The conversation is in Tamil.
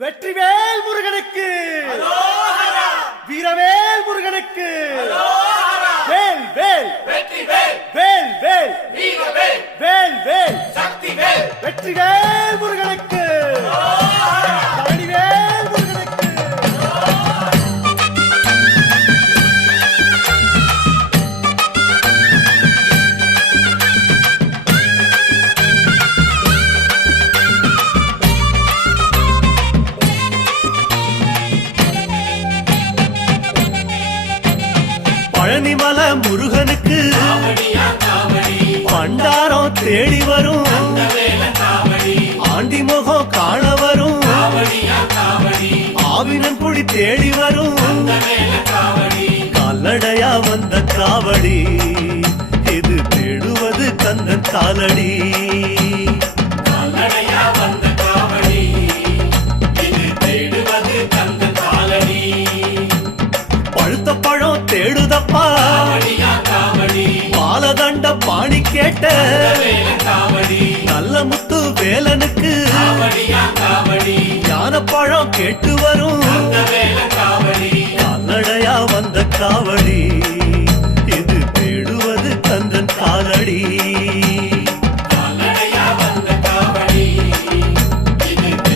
வெற்றிவேல் முருகனுக்கு வீரவேல் முருகனுக்கு வேல் வேல் வெற்றிவேல் வேல் வேல் வீரவேல் வேல் வேல் சக்திவேல் வெற்றிவேல் முருகனுக்கு பழனிவேல் முருகனுக்கு பழனிமல முருகனுக்கு காவடியா காவடி பண்டாரம் தேடி வரும் வேல காவடி ஆண்டி முகம் காண வரும் காவடியா காவடி ஆவினன் குடி தேடி வரும் வேல காவடி கால்நடையா வந்த காவடி இது தேடுவது கந்தன் காலடி கால்நடையா வந்த காவடி இது தேடுவது கந்த காலடி பழுத்த பழம் தேடுதப்பா காவடியா காவடி பாலதண்ட பாணி கேட்ட வேல காவடி நல்ல முத்து வேலனுக்கு காவடியா காவடி ஞான பழம் கேட்டு வரும் வேல காவடி கால்நடையா வந்த காவடி